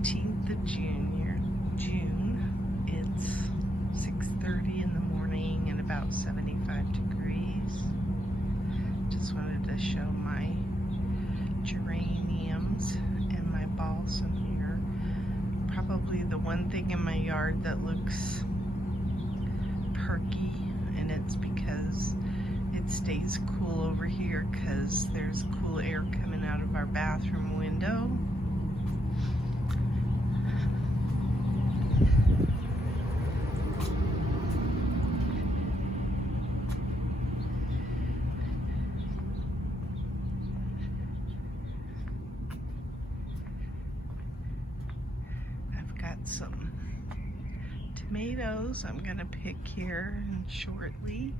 19th of June. It's 6:30 in the morning and about 75 degrees. Just wanted to show my geraniums and my balsam here. Probably the one thing in my yard that looks perky, and it's because it stays cool over here because there's cool air coming out of our bathroom window. I've got some tomatoes I'm gonna pick here shortly.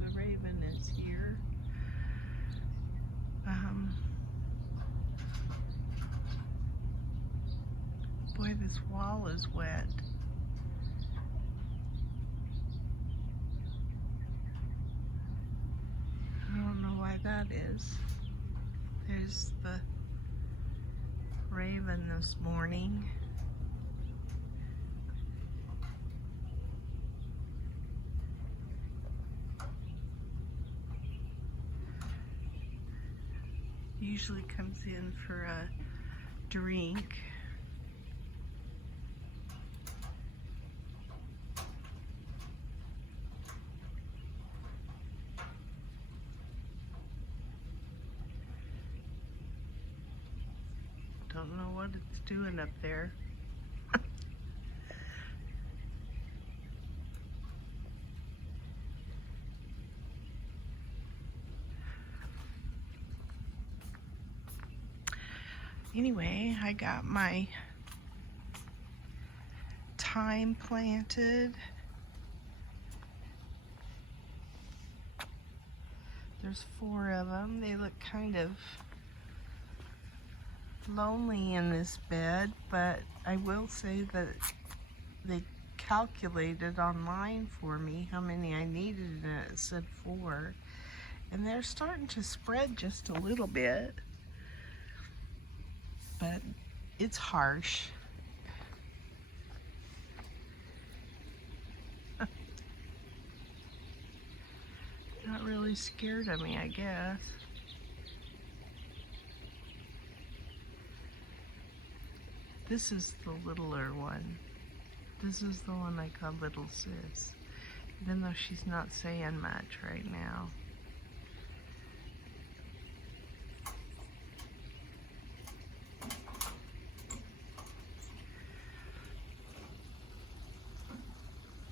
The raven is here. Boy, this wall is wet. I don't know why that is. There's the raven this morning. Usually comes in for a drink. Don't know what it's doing up there. Anyway, I got my thyme planted. There's 4 of them. They look kind of lonely in this bed, but I will say that they calculated online for me how many I needed, and it said 4. And they're starting to spread just a little bit, but it's harsh. Not really scared of me, I guess. This is the littler one. This is the one I call Little Sis, even though she's not saying much right now.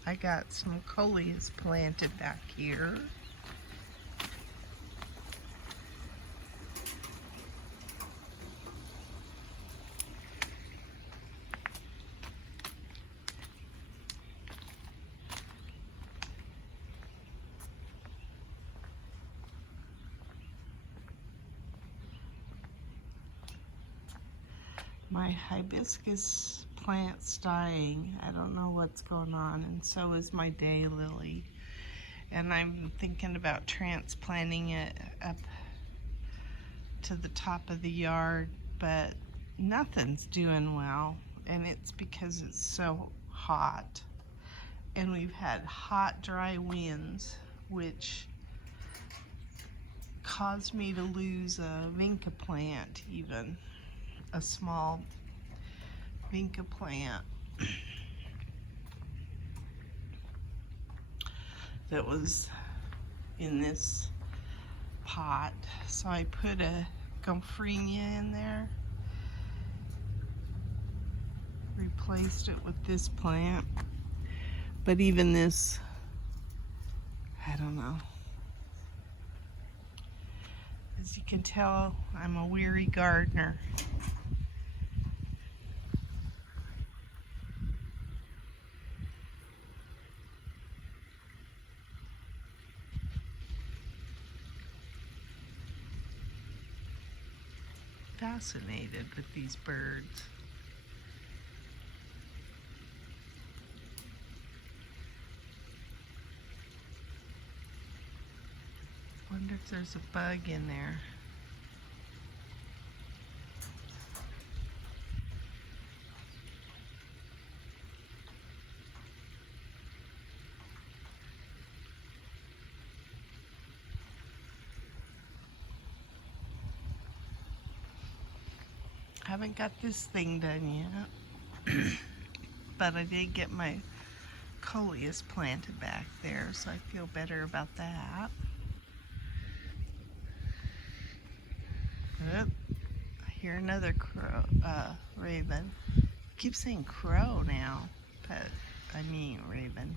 I got some coleus planted back here. My hibiscus plant's dying. I don't know what's going on, and so is my daylily. And I'm thinking about transplanting it up to the top of the yard, but nothing's doing well, and it's because it's so hot. And we've had hot, dry winds, which caused me to lose a vinca plant even. A small vinca plant that was in this pot. So I put a gomphrenia in there, replaced it with this plant. But even this, I don't know. As you can tell, I'm a weary gardener. Fascinated with these birds. wonder if there's a bug in there. Haven't got this thing done yet, but I did get my coleus planted back there, so I feel better about that. Oh, I hear another crow, raven. I keep saying crow now, but I mean raven.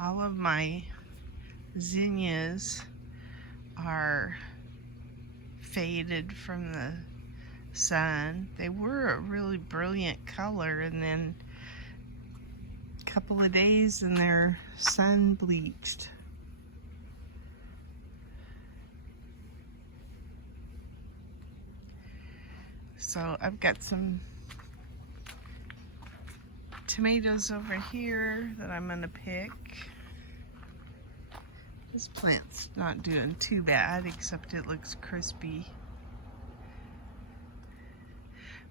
All of my zinnias are faded from the sun. They were a really brilliant color, and then a couple of days and they're sun bleached. So I've got some tomatoes over here that I'm gonna pick. This plant's not doing too bad, except it looks crispy.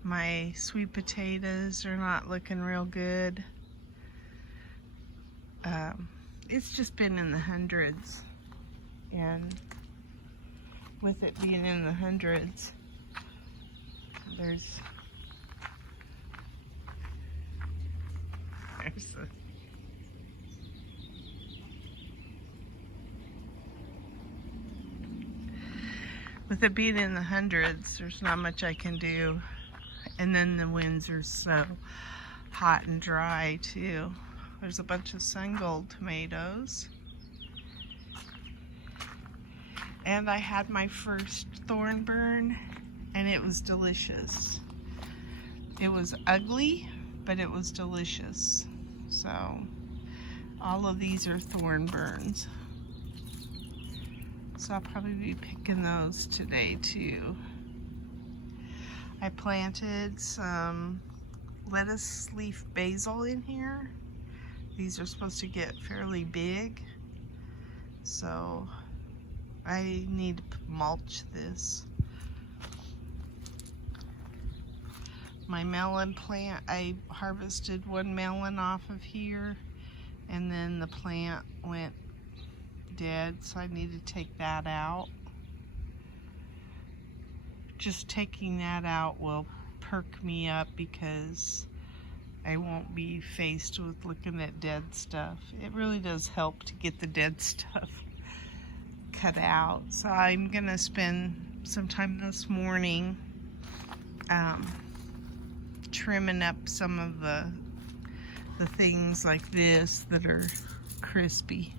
My sweet potatoes are not looking real good. It's just been in the hundreds, and with it being in the hundreds, there's a with it being in the hundreds, there's not much I can do. And then the winds are so hot and dry too. There's a bunch of sun gold tomatoes. And I had my first thorn burn, and it was delicious. It was ugly, but it was delicious. So all of these are thorn burns. So I'll probably be picking those today too. I planted some lettuce leaf basil in here. These are supposed to get fairly big, so I need to mulch this. My melon plant, I harvested one melon off of here, and then the plant went dead, so I need to take that out. Just taking that out will perk me up, because I won't be faced with looking at dead stuff. It really does help to get the dead stuff cut out. So I'm gonna spend some time this morning trimming up some of the things like this that are crispy.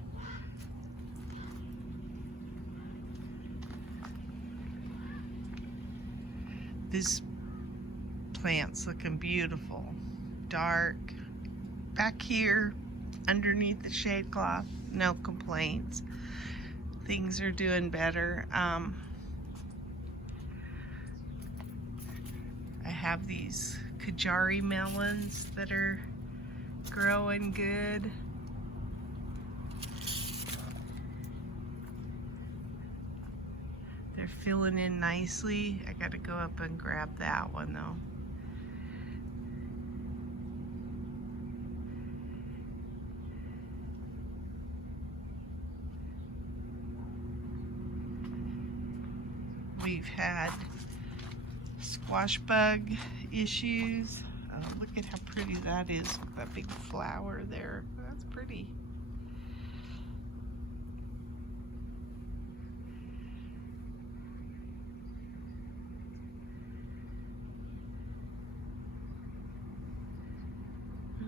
This plant's looking beautiful. Dark. Back here, underneath the shade cloth, no complaints. Things are doing better. I have these Kajari melons that are growing good. They're filling in nicely. I gotta go up and grab that one though. We've had squash bug issues. Look at how pretty that is with that big flower there. That's pretty.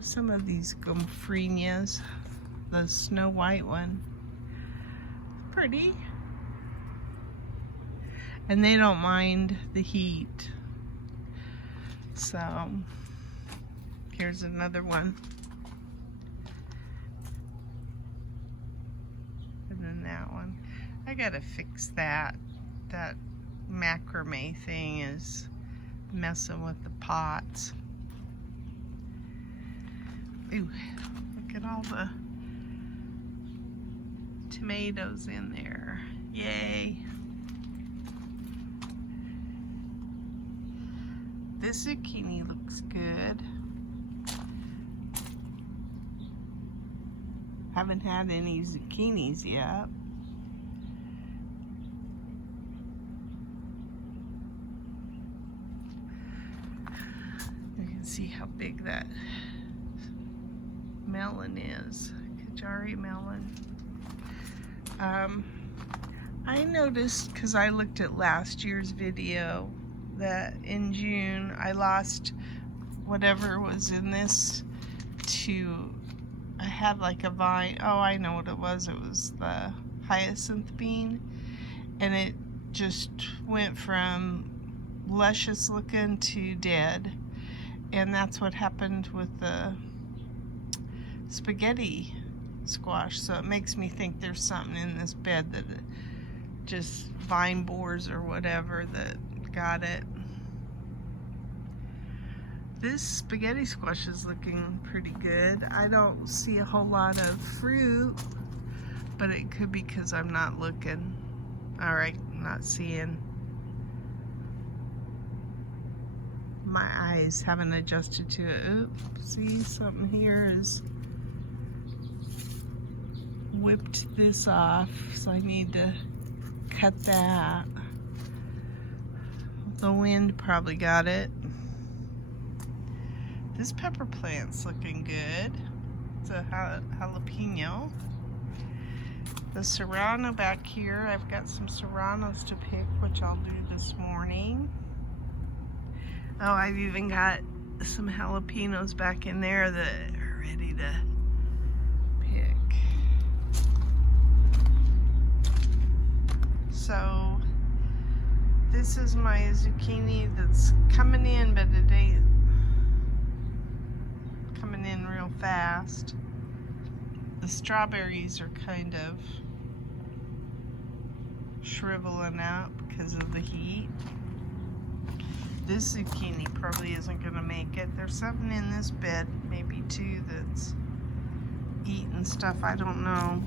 Some of these gomphrenas, the snow white one, pretty. And they don't mind the heat. So here's another one. And then that one. I gotta fix that. That macrame thing is messing with the pots. Ooh, look at all the tomatoes in there. Yay. This zucchini looks good. Haven't had any zucchinis yet. You can see how big that melon is. Kajari melon. I noticed, because I looked at last year's video, that in June I lost whatever was in this to, I had like a vine, oh I know what it was the hyacinth bean, and it just went from luscious looking to dead, and that's what happened with the spaghetti squash. So it makes me think there's something in this bed that just vine borers or whatever that got it. This spaghetti squash is looking pretty good. I don't see a whole lot of fruit, but it could be because I'm not looking. Alright, not seeing. My eyes haven't adjusted to it. Oops, see, something here is whipped this off, so I need to cut that. The wind probably got it. This pepper plant's looking good. It's a jalapeno. The serrano back here, I've got some serranos to pick, which I'll do this morning. Oh, I've even got some jalapenos back in there that are ready to pick. So this is my zucchini that's coming in, but it ain't coming in real fast. The strawberries are kind of shriveling up because of the heat. This zucchini probably isn't going to make it. There's something in this bed, maybe two, that's eating stuff. I don't know.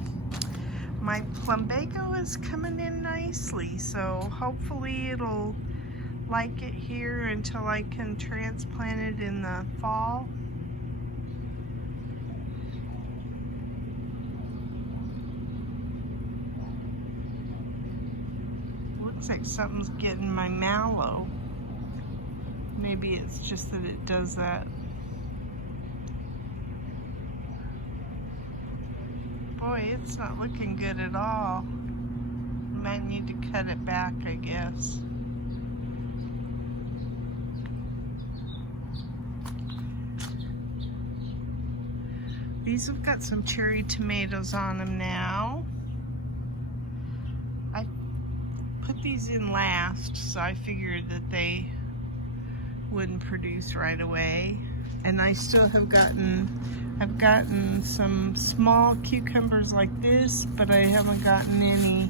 My plumbago is coming in nicely, so hopefully it'll like it here until I can transplant it in the fall. Looks like something's getting my mallow. Maybe it's just that it does that. Boy, it's not looking good at all. Might need to cut it back, I guess. These have got some cherry tomatoes on them now. I put these in last, so I figured that they wouldn't produce right away. And I still have I've gotten some small cucumbers like this, but I haven't gotten any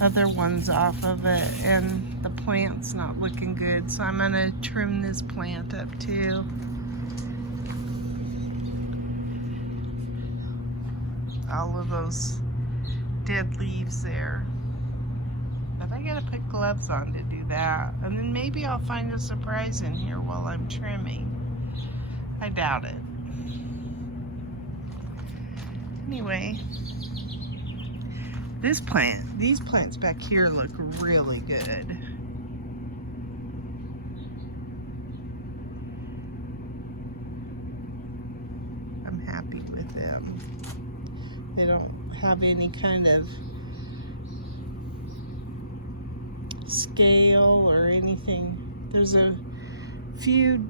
other ones off of it, and the plant's not looking good, so I'm gonna trim this plant up too. All of those dead leaves there. But I gotta put gloves on to do that. And then maybe I'll find a surprise in here while I'm trimming. I doubt it. Anyway, these plants back here look really good. I'm happy with them. They don't have any kind of scale or anything. There's a few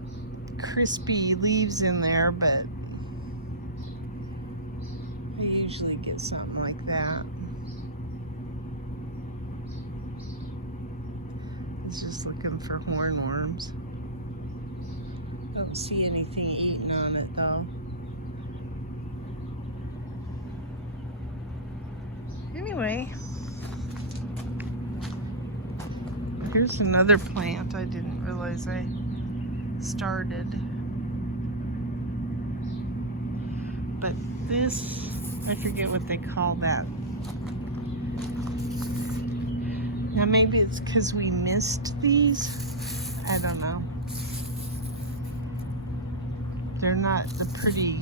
crispy leaves in there, but I usually get something like that. It's just looking for hornworms. Don't see anything eating on it though. Anyway, here's another plant I didn't realize I started. but this, I forget what they call that. Now maybe it's because we missed these. I don't know. They're not the pretty,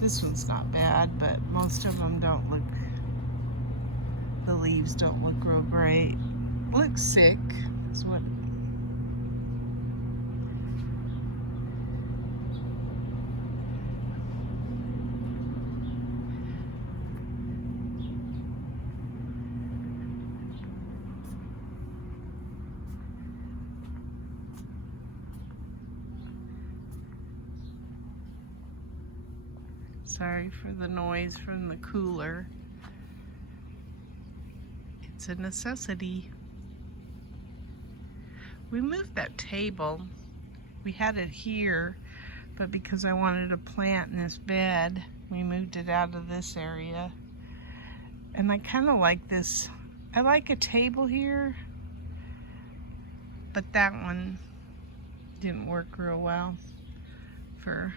this one's not bad, but most of them don't look, the leaves don't look real great. Looks sick is what. Sorry for the noise from the cooler. It's a necessity. We moved that table. We had it here, but because I wanted a plant in this bed, we moved it out of this area. And I kind of like this. I like a table here, but that one didn't work real well for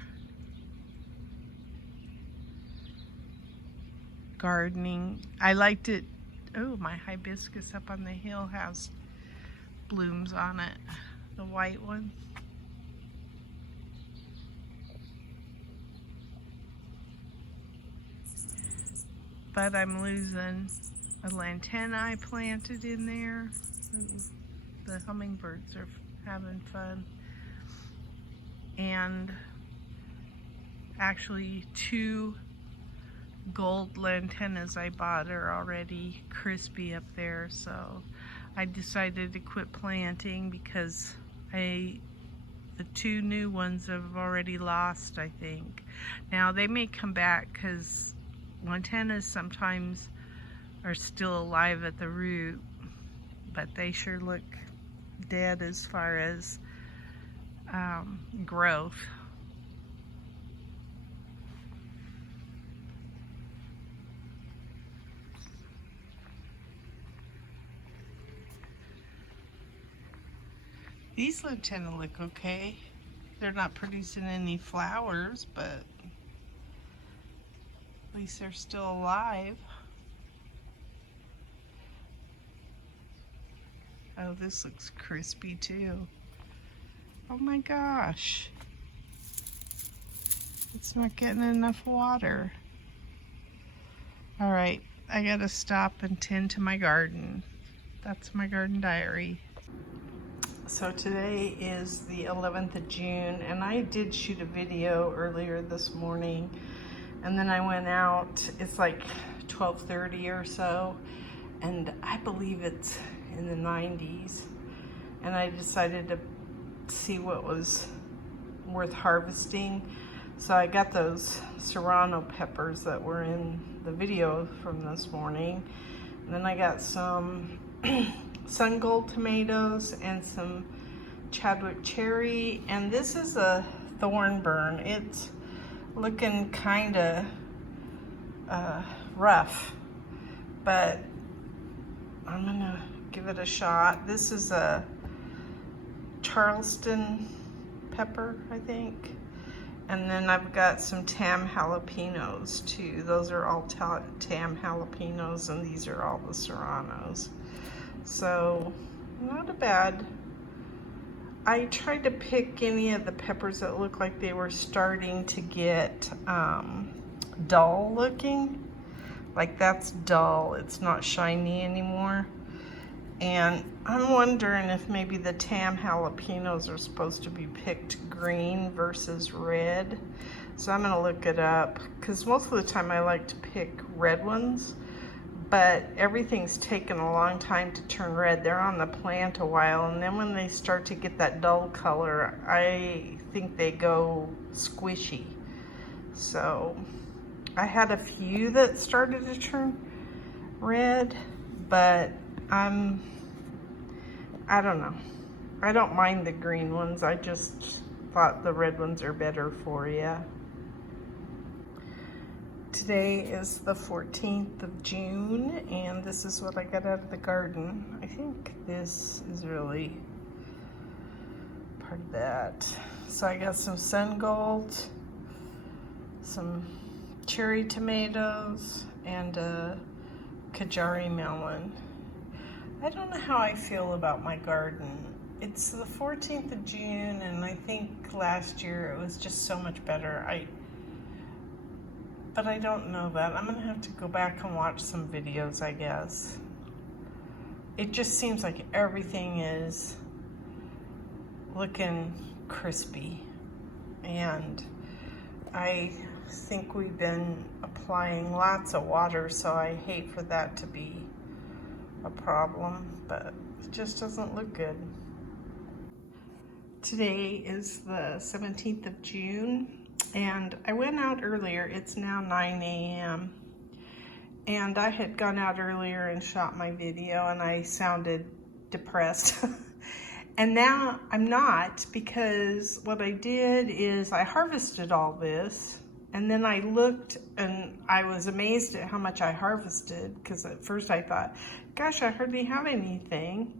gardening. I liked it. Oh, my hibiscus up on the hill has blooms on it, the white one. But I'm losing a lantana I planted in there. The hummingbirds are having fun. And actually 2 gold lantanas I bought are already crispy up there, so I decided to quit planting because the 2 new ones have already lost, I think. Now they may come back because lantanas sometimes are still alive at the root, but they sure look dead as far as growth. These lantana look okay. They're not producing any flowers, but at least they're still alive. Oh, this looks crispy too. Oh my gosh. It's not getting enough water. All right, I gotta stop and tend to my garden. That's my garden diary. So today is the 11th of June, and I did shoot a video earlier this morning, and then I went out. It's like 12:30 or so, and I believe it's in the 90s, and I decided to see what was worth harvesting. So I got those serrano peppers that were in the video from this morning, and then I got some sun gold tomatoes and some Chadwick cherry, and this is a thornburn. It's looking kind of rough, but I'm gonna give it a shot. This is a Charleston pepper, I think, and then I've got some Tam jalapenos too. Those are all Tam jalapenos, and these are all the serranos. So, not a bad. I tried to pick any of the peppers that looked like they were starting to get dull looking. Like that's dull, it's not shiny anymore. And I'm wondering if maybe the Tam jalapenos are supposed to be picked green versus red. So I'm gonna look it up, because most of the time I like to pick red ones, but everything's taken a long time to turn red. They're on the plant a while, and then when they start to get that dull color, I think they go squishy. So I had a few that started to turn red, but I don't know. I don't mind the green ones. I just thought the red ones are better for you. Today is the 14th of June, and this is what I got out of the garden. I think this is really part of that. So I got some sun gold, some cherry tomatoes, and a Kajari melon. I don't know how I feel about my garden. It's the 14th of June, and I think last year it was just so much better. But I don't know that. I'm gonna have to go back and watch some videos, I guess. It just seems like everything is looking crispy, and I think we've been applying lots of water, so I hate for that to be a problem, but it just doesn't look good. Today is the 17th of June, and I went out earlier. It's now 9 a.m. and I had gone out earlier and shot my video, and I sounded depressed. And now I'm not, because what I did is I harvested all this, and then I looked and I was amazed at how much I harvested, because at first I thought, gosh, I hardly have anything.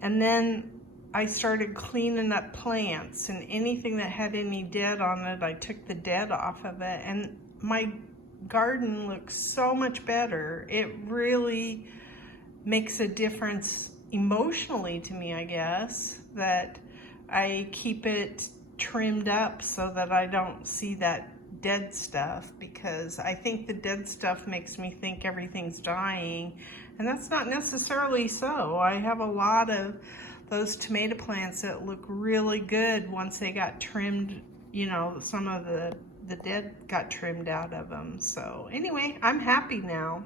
And then I started cleaning up plants, and anything that had any dead on it, I took the dead off of it, and my garden looks so much better. It really makes a difference emotionally to me, I guess, that I keep it trimmed up so that I don't see that dead stuff, because I think the dead stuff makes me think everything's dying, and that's not necessarily so. I have a lot of those tomato plants that look really good once they got trimmed, you know, some of the dead got trimmed out of them. So anyway, I'm happy now.